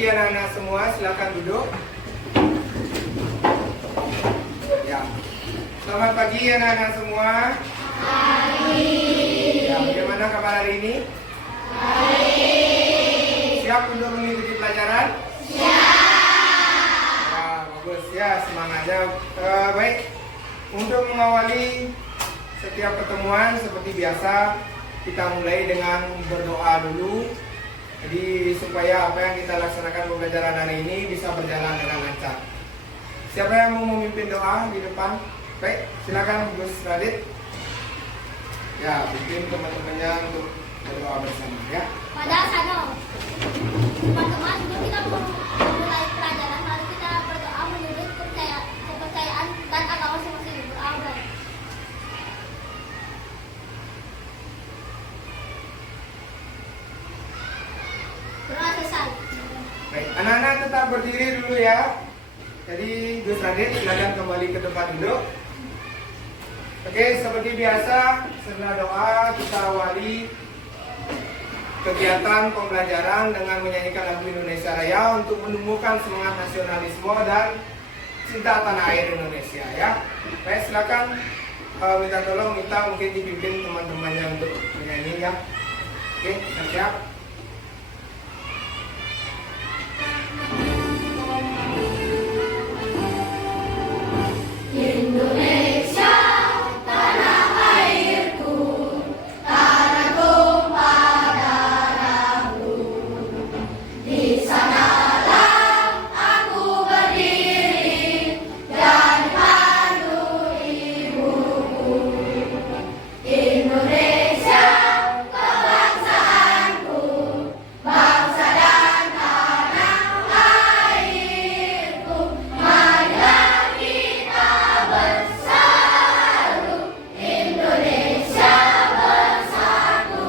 pagi anak-anak semua, silakan duduk. Ya. Selamat pagi anak-anak semua. Pagi. Ya, bagaimana kabar hari ini? Baik. Siap untuk mengikuti pelajaran? Siap. Ya, bagus ya, semangatnya. Baik. Untuk mengawali setiap pertemuan seperti biasa, kita mulai dengan berdoa dulu. Jadi supaya apa yang kita laksanakan pembelajaran hari ini bisa berjalan dengan lancar. Siapa yang mau memimpin doa di depan? Baik, silakan Gus Radit. Ya, pimpin teman-temannya untuk berdoa bersama ya. Pada sana, teman-teman, sebelum kita mulai pelajaran, mari kita berdoa menurut kepercayaan dan agama masing-masing. Berdoa. Berdoa selesai. Baik, anak-anak tetap berdiri dulu ya. Jadi Gus Radit silakan kembali ke tempat duduk. Oke, seperti biasa setelah doa kita awali kegiatan pembelajaran dengan menyanyikan lagu Indonesia Raya untuk menumbuhkan semangat nasionalisme dan cinta tanah air Indonesia ya. Baik, silakan minta tolong mungkin dipimpin teman-temannya untuk menyanyi ya. Oke, siap. Indonesia, tanah airku, tanah tumpah darahku. Di sanalah aku berdiri dan dipandu ibuku. Indonesia, kebangsaanku, bangsa dan tanah airku. Marilah kita bersatu, Indonesia bersatu.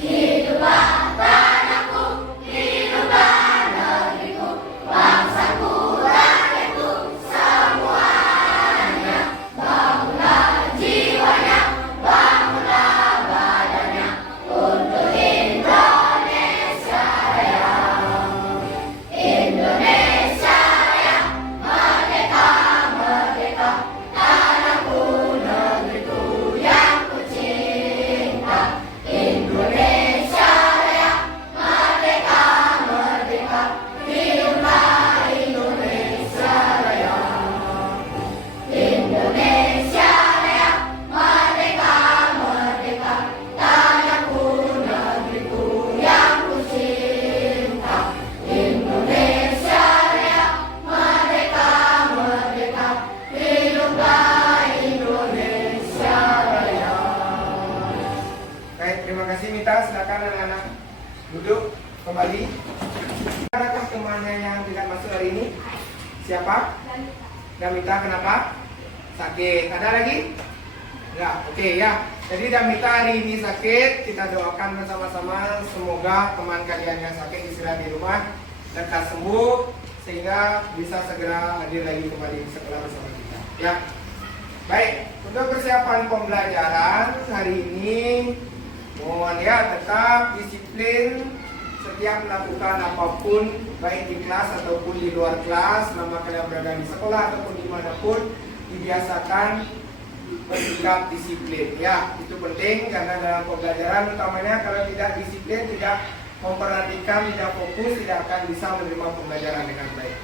Hiduplah tanahku, hiduplah negeriku, bangsaku, rakyatku semuanya. Bangunlah jiwanya, bangunlah badannya untuk Indonesia Raya. Indonesia Raya, merdeka, merdeka, tanahku, negeriku yang ku cinta. Indonesia Raya, merdeka, merdeka, hiduplah Indonesia Raya. Indonesia Raya, merdeka, merdeka, tanahku, negeriku yang ku cinta. Indonesia Raya, merdeka, merdeka, hiduplah Indonesia Raya. Baik, terima kasih Mita. Silakan anak-anak duduk kembali. Adakah temannya yang tidak masuk hari ini? Siapa? Damita, kenapa? Sakit. Ada lagi? Enggak. Oke ya. Jadi Damita hari ini sakit. Kita doakan bersama-sama semoga teman kalian yang sakit istirahat di rumah lekas sembuh sehingga bisa segera hadir lagi kembali di sekolah bersama kita. Ya. Baik, untuk persiapan pembelajaran hari ini mohon ya tetap disiplin setiap melakukan apapun baik di kelas ataupun di luar kelas, selama kalian berada di sekolah ataupun dimanapun dibiasakan bersikap disiplin ya. Itu penting karena dalam pembelajaran utamanya kalau tidak disiplin, tidak memperhatikan, tidak fokus, tidak akan bisa menerima pembelajaran dengan baik.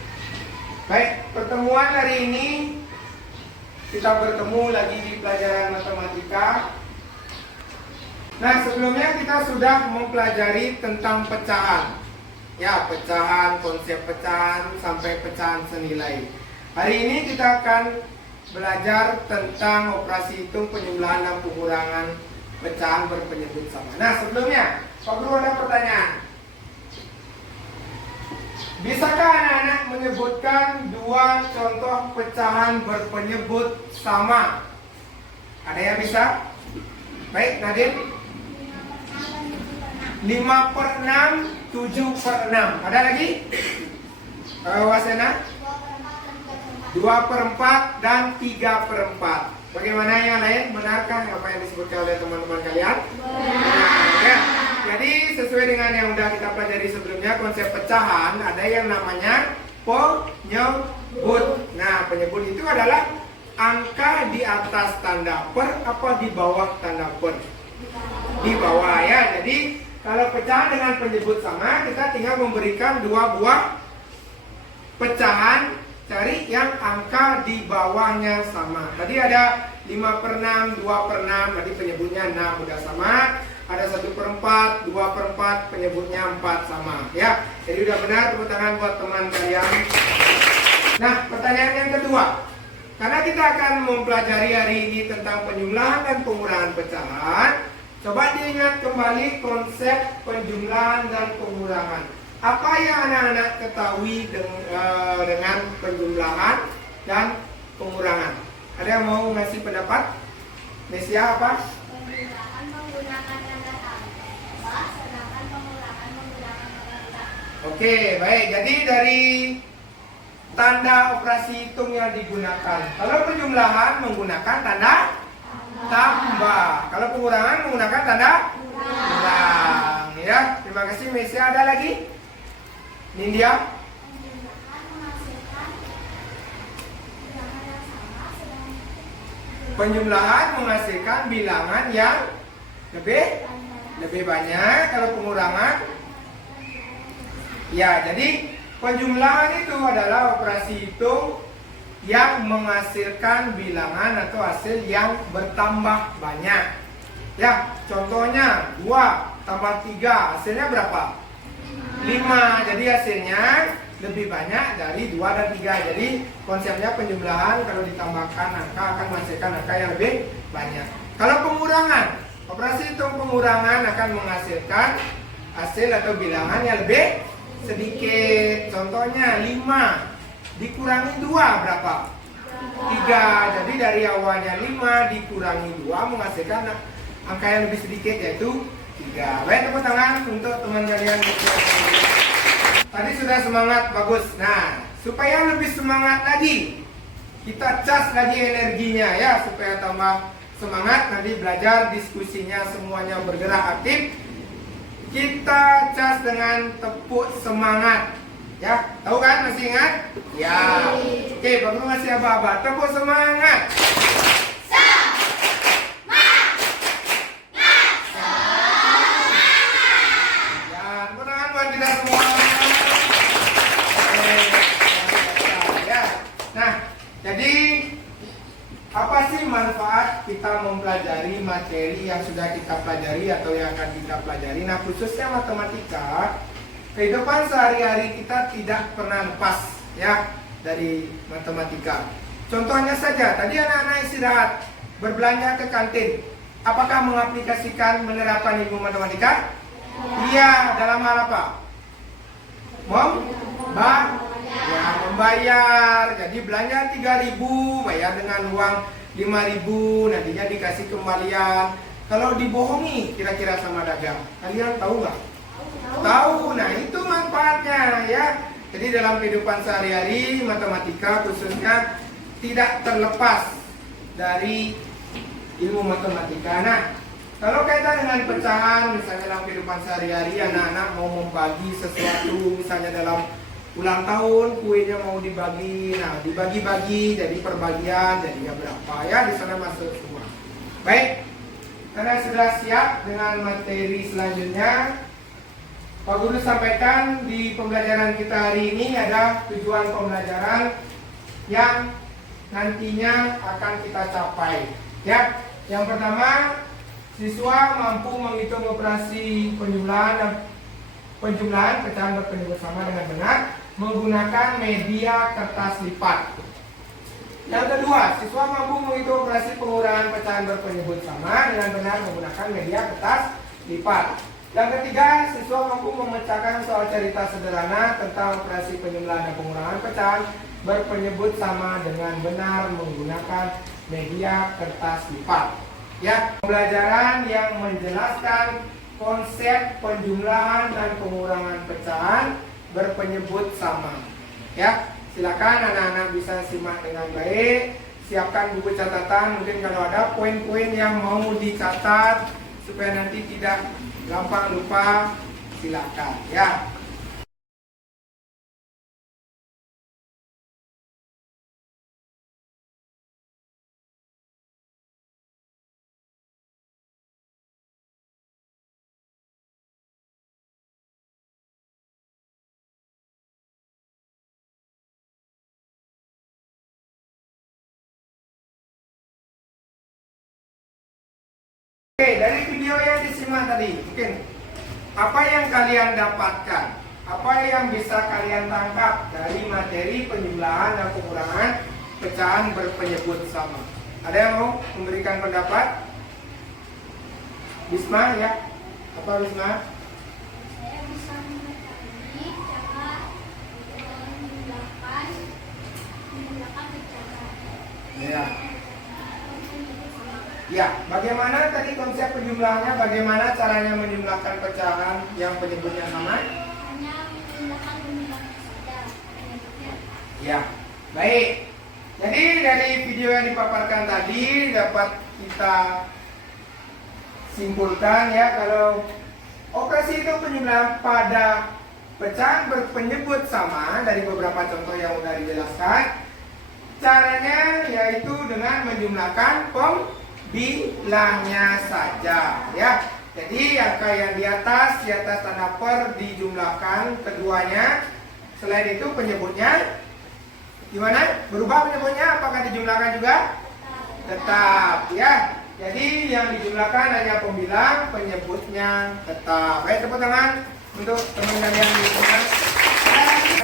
Baik, pertemuan hari ini kita bertemu lagi di pelajaran matematika. Nah, sebelumnya kita sudah mempelajari tentang pecahan. Ya, pecahan, konsep pecahan, sampai pecahan senilai. Hari ini kita akan belajar tentang operasi hitung, penjumlahan, dan pengurangan pecahan berpenyebut sama. Nah, sebelumnya, Pak Guru ada pertanyaan. Bisakah anak-anak menyebutkan dua contoh pecahan berpenyebut sama? Ada yang bisa? Baik, Nadine. 5/6, 7/6. Ada lagi? Wasena? 2/4 dan 3/4. Bagaimana yang lain? Benarkah apa yang disebutkan oleh teman-teman kalian? Benar. Ya. Jadi sesuai dengan yang udah kita pelajari sebelumnya, konsep pecahan ada yang namanya penyebut. Nah, penyebut itu adalah angka di atas tanda per apa di bawah tanda per. Di bawah ya. Jadi kalau pecahan dengan penyebut sama, kita tinggal memberikan dua buah pecahan, cari yang angka di bawahnya sama. Tadi ada 5/6, 2/6, tadi penyebutnya 6 udah sama. Ada 1/4, 2/4, penyebutnya 4 sama. Ya, jadi udah benar, tepuk tangan buat teman kalian. Nah, pertanyaan yang kedua. Karena kita akan mempelajari hari ini tentang penjumlahan dan pengurangan pecahan, coba diingat kembali konsep penjumlahan dan pengurangan. Apa yang anak-anak ketahui dengan penjumlahan dan pengurangan? Ada yang mau ngasih pendapat? Nesia apa? Penjumlahan menggunakan tanda tambah, sedangkan pengurangan menggunakan tanda kurang. Oke, baik. Jadi dari tanda operasi hitung yang digunakan. Kalau penjumlahan menggunakan tanda tambah. Kalau pengurangan menggunakan tanda kurang. Ya, terima kasih Mesia. Ada lagi? Nindya? Penjumlahan menghasilkan bilangan yang sama, sedangkan Penjumlahan menghasilkan bilangan yang lebih banyak. Kalau pengurangan, ya, jadi penjumlahan itu adalah operasi hitung yang menghasilkan bilangan atau hasil yang bertambah banyak. Ya, contohnya 2 tambah 3, hasilnya berapa? 5. Jadi hasilnya lebih banyak dari 2 dan 3. Jadi konsepnya penjumlahan kalau ditambahkan angka akan menghasilkan angka yang lebih banyak. Kalau pengurangan, operasi hitung pengurangan akan menghasilkan hasil atau bilangan yang lebih sedikit. Contohnya 5 dikurangi 2 berapa? 3. Jadi dari awalnya 5 dikurangi 2 menghasilkan angka yang lebih sedikit, yaitu 3. Baik, tepuk tangan untuk teman kalian. Tadi sudah semangat, bagus. Nah, supaya lebih semangat lagi, kita cas lagi energinya ya, supaya tambah semangat. Nanti belajar diskusinya semuanya bergerak aktif. Kita cas dengan tepuk semangat. Ya, tahu kan? Masih ingat? Ya. Oke, baru masih aba-aba. Tepuk semangat. Ya, tepuk tangan buat kita semua. Ya. Nah, jadi apa sih manfaat kita mempelajari materi yang sudah kita pelajari atau yang akan kita pelajari? Nah, khususnya matematika, kehidupan sehari-hari kita tidak pernah lepas ya dari matematika. Contohnya saja, tadi anak-anak istirahat berbelanja ke kantin. Apakah mengaplikasikan menerapkan ilmu matematika? Iya, dalam hal apa? Membayar. Jadi belanja 3.000, bayar dengan uang 5.000, nantinya dikasih kembalian. Kalau dibohongi kira-kira sama dagang, kalian tahu nggak? Tahu. Nah, itu manfaatnya ya. Jadi dalam kehidupan sehari-hari matematika khususnya tidak terlepas dari ilmu matematika. Nah, kalau kaitan dengan pecahan, misalnya dalam kehidupan sehari-hari anak-anak mau membagi sesuatu, misalnya dalam ulang tahun kuenya mau dibagi, nah dibagi-bagi jadi perbagian, jadinya berapa ya, di sana masuk semua. Baik, karena sudah siap dengan materi selanjutnya, Pak Guru sampaikan di pembelajaran kita hari ini ada tujuan pembelajaran yang nantinya akan kita capai. Ya, yang pertama, siswa mampu menghitung operasi penjumlahan pecahan berpenyebut sama dengan benar menggunakan media kertas lipat. Yang kedua, siswa mampu menghitung operasi pengurangan pecahan berpenyebut sama dengan benar menggunakan media kertas lipat. Yang ketiga, siswa mampu memecahkan soal cerita sederhana tentang operasi penjumlahan dan pengurangan pecahan berpenyebut sama dengan benar menggunakan media kertas lipat. Ya, pembelajaran yang menjelaskan konsep penjumlahan dan pengurangan pecahan berpenyebut sama. Ya, silakan anak-anak bisa simak dengan baik. Siapkan buku catatan, mungkin kalau ada poin-poin yang mau dicatat supaya nanti tidak gampang lupa. Silakan ya. Oke, dari video yang disimak tadi, mungkin apa yang kalian dapatkan, apa yang bisa kalian tangkap dari materi penjumlahan dan pengurangan pecahan berpenyebut sama? Ada yang mau memberikan pendapat? Bisma ya? Apa Bisma? Saya bisa mengetahui cara menjumlahkan pecahan. Ya. Ya, bagaimana tadi konsep penjumlahannya? Bagaimana caranya menjumlahkan pecahan yang penyebutnya sama? Hanya menjumlahkan saja penyebutnya. Ya, baik. Jadi dari video yang dipaparkan tadi dapat kita simpulkan ya kalau operasi itu penjumlahan pada pecahan berpenyebut sama dari beberapa contoh yang sudah dijelaskan. Caranya yaitu dengan menjumlahkan pembilangnya saja ya. Jadi angka yang di atas tanda per dijumlahkan keduanya. Selain itu penyebutnya gimana? Berubah penyebutnya? Apakah dijumlahkan juga? Tetap ya. Jadi yang dijumlahkan hanya pembilang, penyebutnya tetap. Baik, tepuk tangan untuk teman kalian di rumah.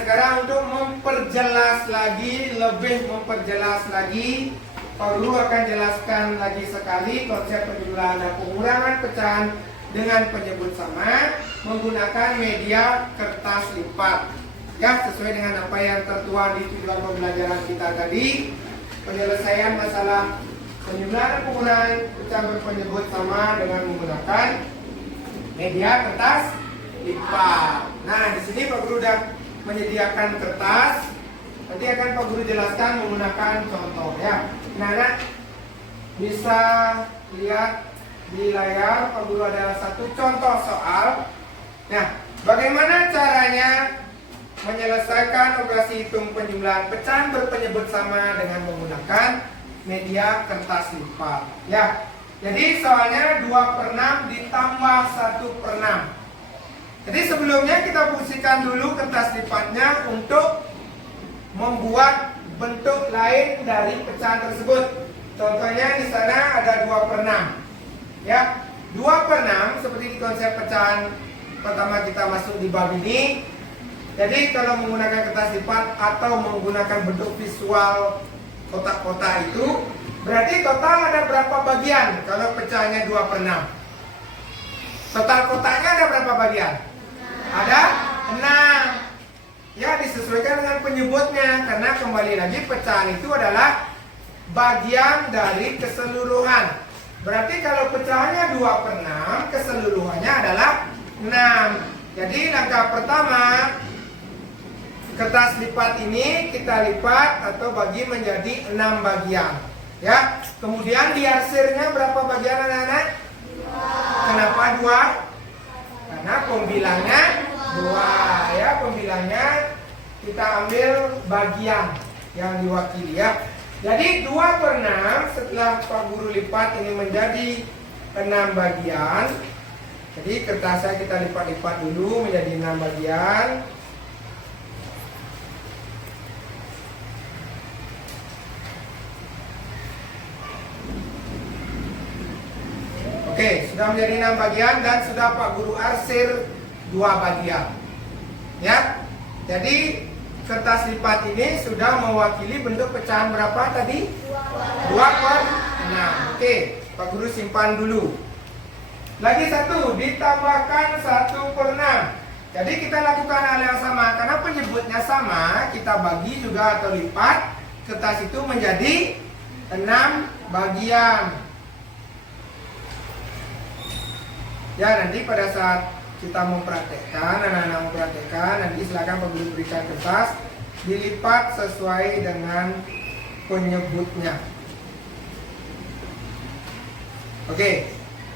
Sekarang untuk memperjelas lagi, lebih memperjelas lagi, perlu akan jelaskan lagi sekali konsep penjumlahan dan pengurangan pecahan dengan penyebut sama menggunakan media kertas lipat. Ya, sesuai dengan apa yang tertuang di tujuan pembelajaran kita tadi, penyelesaian masalah penjumlahan dan pengurangan pecahan berpenyebut sama dengan menggunakan media kertas lipat. Nah, di sini Pak Guru sudah menyediakan kertas. Nanti akan Pak Guru jelaskan menggunakan contoh ya. Nah, bisa lihat di layar Pak Guru ada satu contoh soal. Nah, bagaimana caranya menyelesaikan operasi hitung penjumlahan pecahan berpenyebut sama dengan menggunakan media kertas lipat ya. Jadi soalnya 2/6 ditambah 1/6. Jadi sebelumnya kita fungsikan dulu kertas lipatnya untuk membuat bentuk lain dari pecahan tersebut. Contohnya di sana ada 2/6 ya. 2/6 seperti di konsep pecahan pertama kita masuk di bab ini. Jadi kalau menggunakan kertas lipat atau menggunakan bentuk visual kotak-kotak itu, berarti total ada berapa bagian kalau pecahannya 2/6? Total kotaknya ada berapa bagian? Ada 6. Ya, disesuaikan dengan penyebutnya karena kembali lagi pecahan itu adalah bagian dari keseluruhan. Berarti kalau pecahannya 2/6, keseluruhannya adalah 6. Jadi langkah pertama, kertas lipat ini kita lipat atau bagi menjadi 6 bagian ya. Kemudian diarsirnya berapa bagian anak-anak? 2. Kenapa 2? Karena pembilangnya 2 ya. Pembilangnya kita ambil bagian yang diwakili ya. Jadi 2/6 setelah Pak Guru lipat ini menjadi 6 bagian. Jadi kertasnya kita lipat-lipat dulu menjadi 6 bagian. Oke, sudah menjadi 6 bagian dan sudah Pak Guru arsir 2 bagian. Ya. Jadi kertas lipat ini sudah mewakili bentuk pecahan berapa tadi? 2/6. Oke, Pak Guru simpan dulu. Lagi satu, ditambahkan 1/6. Jadi kita lakukan hal yang sama karena penyebutnya sama, kita bagi juga atau lipat kertas itu menjadi 6 bagian. Ya, nanti pada saat kita mempraktekkan, anak-anak mempraktekkan, nanti silakan Pak Guru berikan kertas dilipat sesuai dengan penyebutnya. Oke.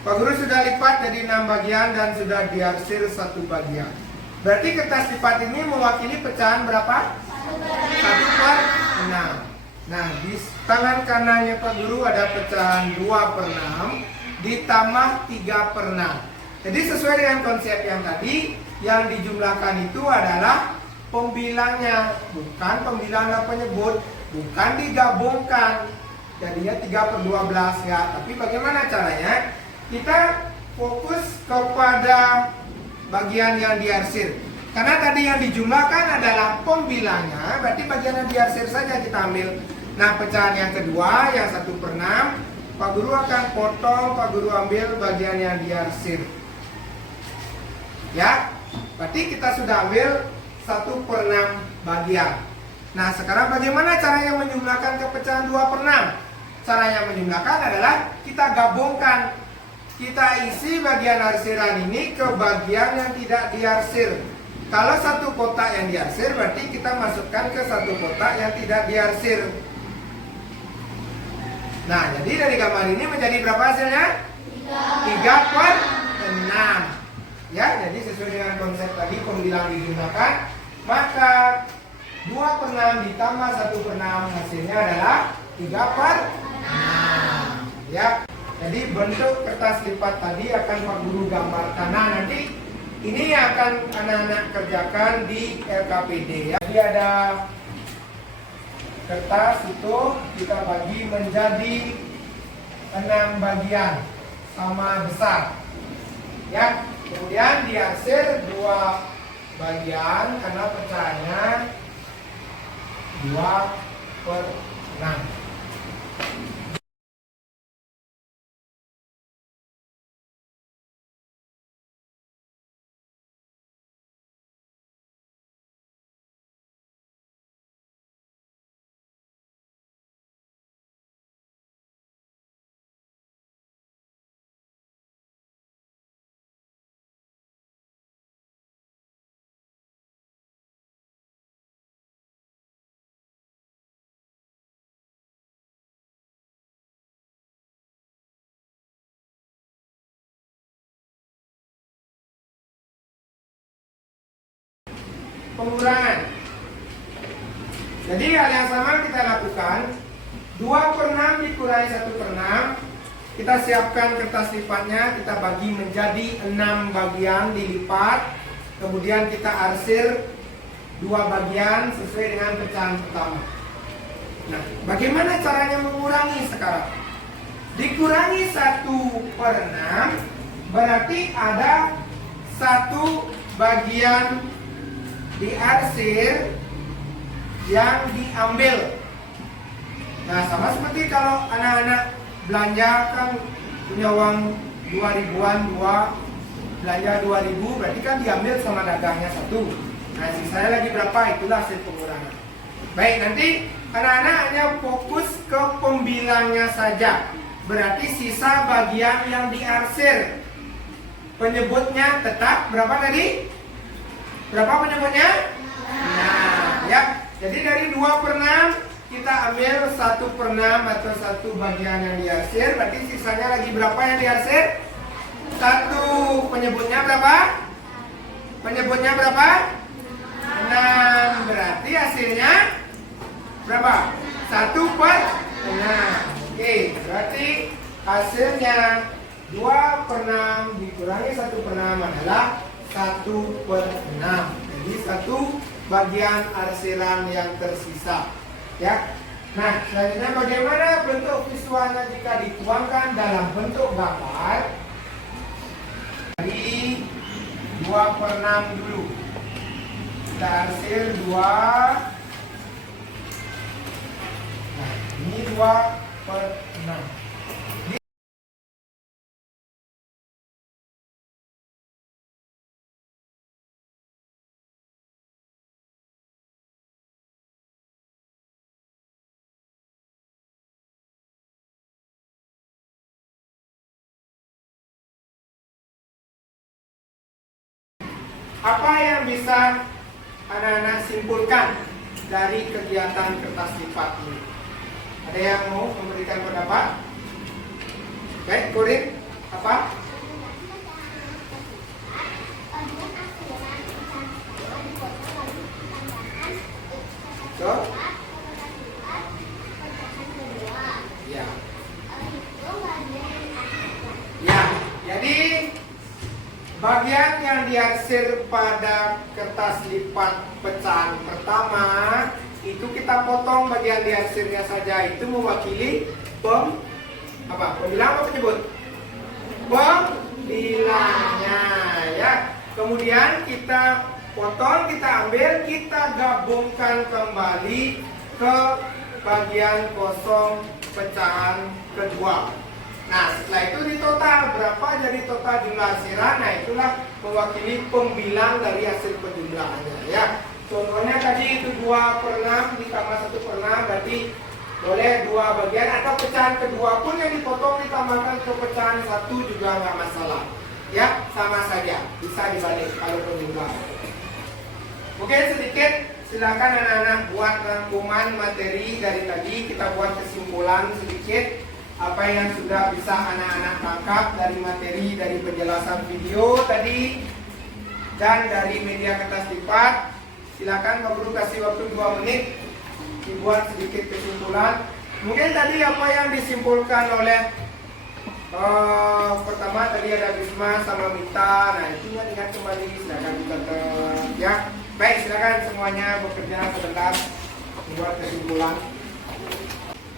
Pak Guru sudah lipat jadi 6 bagian dan sudah diarsir 1 bagian. Berarti kertas lipat ini mewakili pecahan berapa? 1/6. Nah, di tangan kanannya Pak Guru ada pecahan 2/6 ditambah 3/6. Jadi sesuai dengan konsep yang tadi, yang dijumlahkan itu adalah pembilangnya, bukan pembilang penyebut, bukan digabungkan. Jadinya 3/12 ya. Tapi bagaimana caranya? Kita fokus kepada bagian yang diarsir. Karena tadi yang dijumlahkan adalah pembilangnya, berarti bagian yang diarsir saja kita ambil. Nah, pecahan yang kedua yang 1/6, Pak Guru akan potong, Pak Guru ambil bagian yang diarsir. Ya, berarti kita sudah ambil 1/6 bagian. Nah, sekarang bagaimana caranya menjumlahkan ke pecahan 2/6? Caranya menjumlahkan adalah kita gabungkan. Kita isi bagian arsiran ini ke bagian yang tidak diarsir. Kalau satu kotak yang diarsir, berarti kita masukkan ke satu kotak yang tidak diarsir. Nah, jadi dari gambar ini menjadi berapa hasilnya? 3/6. Ya, jadi sesuai dengan konsep tadi pembilang dijumlahkan, maka 2/6 ditambah 1/6 hasilnya adalah 3/6. Ya, jadi bentuk kertas lipat tadi akan Pak Guru gambarkan. Nah, nanti ini yang akan anak-anak kerjakan di LKPD ya. Jadi ada kertas itu kita bagi menjadi 6 bagian sama besar. Ya, kemudian diarsir 2 bagian karena pecahannya 2/6. Pengurangan. Jadi hal yang sama kita lakukan. 2/6 dikurangi 1/6. Kita siapkan kertas lipatnya, kita bagi menjadi 6 bagian dilipat. Kemudian kita arsir 2 bagian sesuai dengan pecahan pertama. Nah, bagaimana caranya mengurangi sekarang? Dikurangi 1/6 berarti ada 1 bagian diarsir yang diambil. Nah, sama seperti kalau anak-anak belanja kan punya uang 2 ribuan, belanja 2.000, berarti kan diambil sama dagangnya 1. Nah, sisanya lagi berapa? Itulah hasil pengurangan. Baik, nanti anak-anak hanya fokus ke pembilangnya saja. Berarti sisa bagian yang diarsir. Penyebutnya tetap berapa tadi? Berapa penyebutnya? Nah, ya. Jadi dari 2/6 kita ambil 1/6 atau 1 bagian yang diarsir. Berarti sisanya lagi berapa yang diarsir? 1. Penyebutnya berapa? Penyebutnya berapa? 6. Berarti hasilnya berapa? 1/6. Oke, berarti hasilnya 2/6 dikurangi 1/6 adalah 1/6. Jadi 1 bagian arsiran yang tersisa. Ya. Nah, selanjutnya bagaimana bentuk visualnya jika dituangkan dalam bentuk gambar? Dari 2/6 dulu. Kita arsir 2. Nah, ini 2/6. Apa yang bisa anak-anak simpulkan dari kegiatan kertas lipat ini? Ada yang mau memberikan pendapat? Baik, Kurin. Apa? So? Ya. Ya, jadi bagian yang diarsir pada kertas lipat pecahan pertama itu kita potong bagian diarsirnya saja, itu mewakili pembilang apa penyebut? Pembilangnya ya. Kemudian kita potong, kita ambil, kita gabungkan kembali ke bagian kosong pecahan kedua. Nah, setelah itu ditotal berapa jadi total jumlah arsiran. Nah, itulah mewakili pembilang dari hasil penjumlahannya ya. Contohnya tadi itu 2/6 ditambah 1/6 berarti boleh 2 bagian, atau pecahan kedua pun yang dipotong ditambahkan ke pecahan 1 juga nggak masalah. Ya, sama saja, bisa dibalik kalau penjumlahan. Oke, sedikit silakan anak-anak buat rangkuman materi dari tadi, kita buat kesimpulan sedikit apa yang sudah bisa anak-anak tangkap dari materi, dari penjelasan video tadi dan dari media kertas lipat. Silakan Pak Guru kasih waktu 2 menit dibuat sedikit kesimpulan. Mungkin tadi apa yang disimpulkan oleh pertama tadi ada Bisma sama Mita. Nah, itu ingat kembali, silakan dicatat ya. Baik, silakan semuanya bekerja sebentar membuat kesimpulan.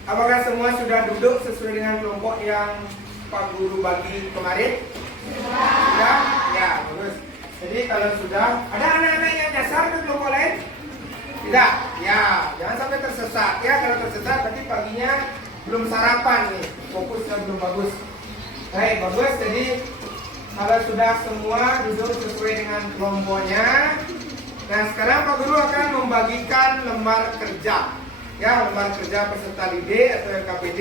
Apakah semua sudah duduk sesuai dengan kelompok yang Pak Guru bagi kemarin? Sudah? Ya, bagus. Jadi kalau sudah, ada anak-anak yang nyasar ke kelompok lain? Tidak? Ya, jangan sampai tersesat ya. Kalau tersesat berarti paginya belum sarapan nih, fokusnya belum bagus. Baik, bagus. Jadi kalau sudah semua duduk sesuai dengan kelompoknya, nah sekarang Pak Guru akan membagikan lembar kerja. Ya, lembar kerja peserta didik atau LKPD.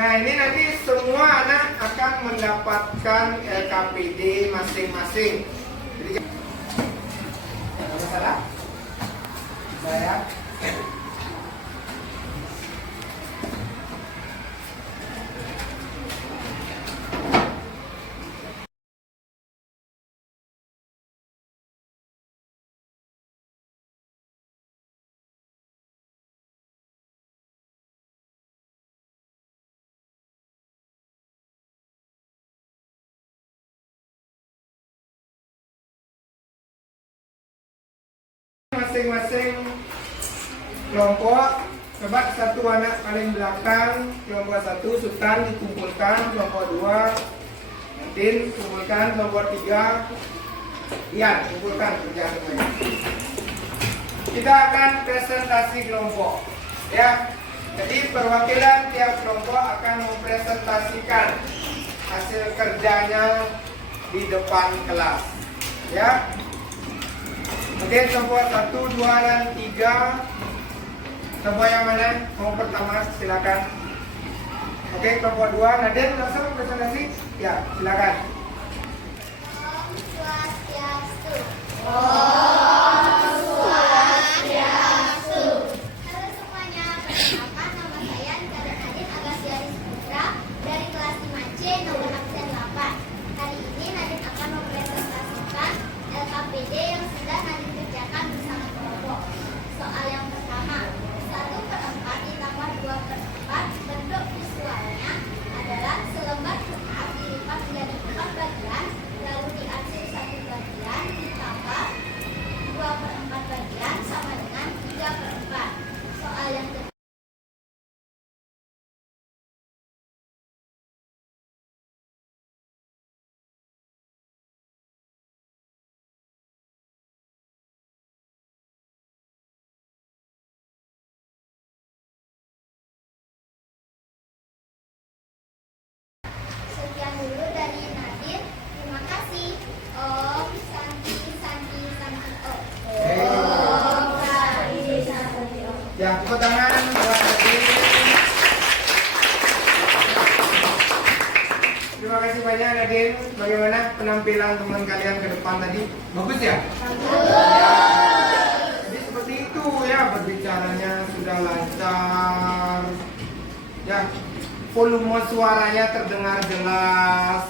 Nah, ini nanti semua anak akan mendapatkan LKPD masing-masing. Jadi, ada masalah? Saya. Masing-masing kelompok, coba satu anak paling belakang, kelompok 1 Sultan dikumpulkan, kelompok 2 Din kumpulkan, kelompok 3 Ian kumpulkan kerja semuanya. Kita akan presentasi kelompok ya. Jadi perwakilan tiap kelompok akan mempresentasikan hasil kerjanya di depan kelas ya. Oke, kelompok 1, 2, dan 3. Kelompok yang mana? Mau pertama, silakan. Oke, kelompok 2, Naden langsung presentasi. Ya, silakan. Om Swastiastu. Om Swastiastu. Halo semuanya, perkenalkan nama saya Nikita Nadine Agasiari Putra dari kelas 5C nomor absen 8. Kali ini Nadine akan mempresentasikan LKPD yang sudah Nadine kerjakan bersama kelompok. Soal yang pertama, 1/4 ditambah 2/4, bentuk visualnya adalah selembar kertas dilipat menjadi 4 bagian, lalu diarsir 1 bagian ditambah 2/4 bagian sama dengan 3/4. Soal yang kedua, sekian dulu dari Nadine. Terima kasih. Om Santi Santi Santi Om. Om Santi Santi Om. Ya, tepuk tangan buat Naden. Terima kasih banyak Naden. Bagaimana penampilan teman kalian ke depan tadi? Bagus ya? Jadi seperti itu ya, berbicaranya sudah lancar. Ya, volume suaranya terdengar jelas.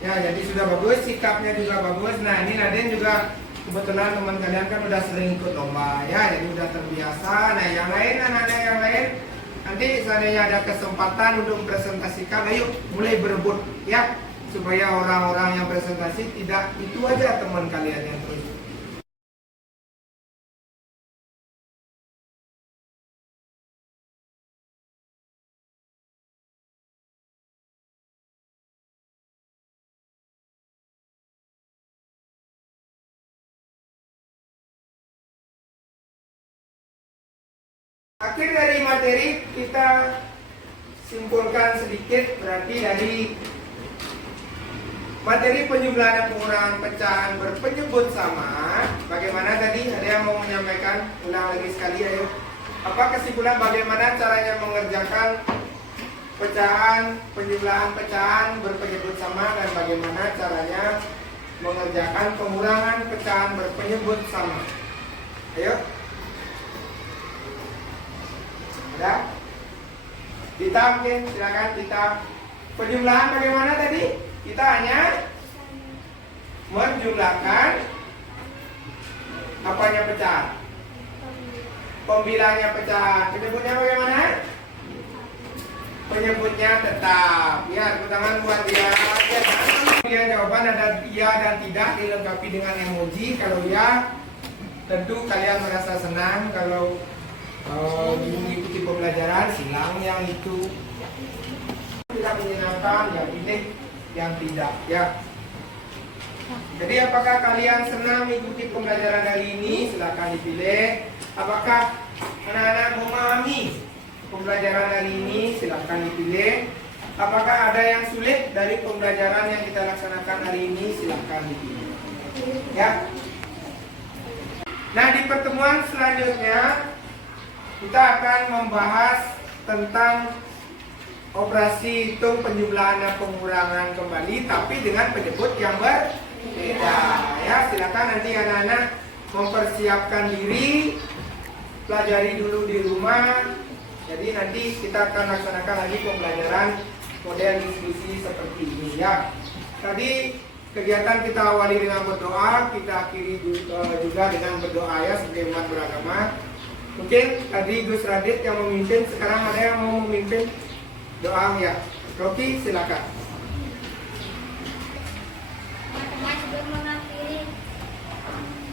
Ya, jadi sudah bagus, sikapnya juga bagus. Nah, ini Naden juga kebetulan teman kalian kan udah sering ikut lomba ya, jadi udah terbiasa. Nah, yang lain, anak-anak yang lain, nanti seandainya ada kesempatan untuk presentasikan, ayo mulai berebut ya, supaya orang-orang yang presentasi tidak itu aja teman kalian yang terus. Akhir dari materi kita simpulkan sedikit, berarti dari materi penjumlahan dan pengurangan pecahan berpenyebut sama. Bagaimana tadi? Ada yang mau menyampaikan? Ulang lagi sekali ayo. Apa kesimpulan bagaimana caranya mengerjakan pecahan, penjumlahan pecahan berpenyebut sama, dan bagaimana caranya mengerjakan pengurangan pecahan berpenyebut sama? Ayo. Ada? Dita mungkin, silakan Dita. Penjumlahan bagaimana tadi? Kita hanya menjumlahkan apanya pecahan, pembilangnya pecahan. Penyebutnya bagaimana? Penyebutnya tetap. Ya, tepuk tangan buat dia. Ya, jawaban ada iya dan tidak dilengkapi dengan emoji. Kalau ya, tentu kalian merasa senang. Kalau mengikuti pembelajaran, silang yang itu tidak menyenangkan, ya pilih yang tidak ya. Jadi apakah kalian senang mengikuti pembelajaran hari ini? Silakan dipilih. Apakah anak-anak memahami pembelajaran hari ini? Silakan dipilih. Apakah ada yang sulit dari pembelajaran yang kita laksanakan hari ini? Silakan dipilih ya. Nah, di pertemuan selanjutnya kita akan membahas tentang operasi hitung penjumlahan dan pengurangan kembali, tapi dengan penyebut yang berbeda ya. Silakan nanti anak-anak mempersiapkan diri, pelajari dulu di rumah. Jadi nanti kita akan laksanakan lagi pembelajaran model diskusi seperti ini ya. Tadi kegiatan kita awali dengan berdoa, kita akhiri juga dengan berdoa ya, sebagai umat beragama. Mungkin tadi Gus Radit yang memimpin, sekarang ada yang mau memimpin doa ya. Rocky, silakan. Teman-teman, sebelum mengakhiri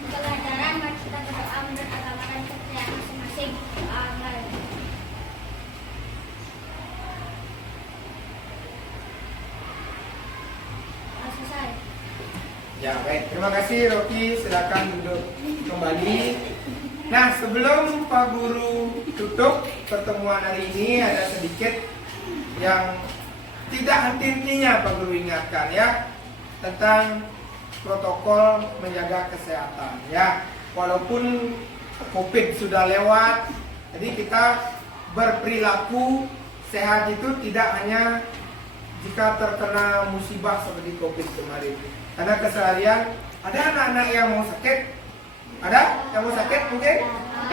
pelajaran, mari kita berdoa menurut agama dan kepercayaan masing-masing. Amin. Selesai. Ya baik, terima kasih Rocky, silakan duduk kembali. Nah, sebelum Pak Guru tutup pertemuan hari ini, ada sedikit yang tidak henti-hentinya Pak Guru ingatkan ya, tentang protokol menjaga kesehatan ya. Walaupun COVID sudah lewat, jadi kita berperilaku sehat itu tidak hanya jika terkena musibah seperti COVID kemarin. Karena keseharian ada anak-anak yang mau sakit. Ada yang mau sakit mungkin?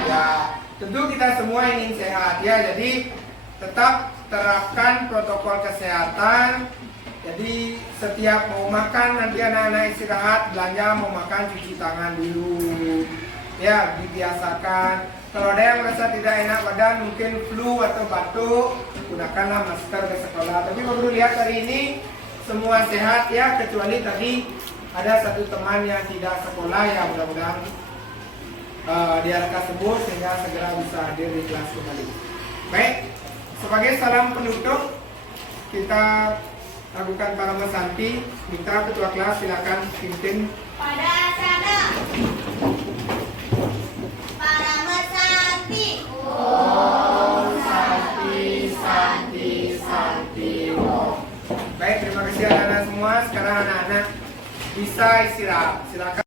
Ya, tentu kita semua ingin sehat ya. Jadi tetap terapkan protokol kesehatan. Jadi setiap mau makan, nanti anak-anak istirahat, belanja mau makan cuci tangan dulu. Ya, dibiasakan. Kalau ada yang merasa tidak enak badan, mungkin flu atau batuk, gunakanlah masker ke sekolah. Tapi baru lihat hari ini semua sehat ya, kecuali tadi ada satu teman yang tidak sekolah ya, mudah-mudahan dia lekas sembuh sehingga segera bisa hadir di kelas kembali. Baik, sebagai salam penutup kita lakukan para mesanti. Minta ketua kelas silakan pimpin. Pada sana para mesanti. Om Santi Santi Santi Om. Baik, terima kasih anak-anak semua. Sekarang anak-anak bisa istirahat. Silakan.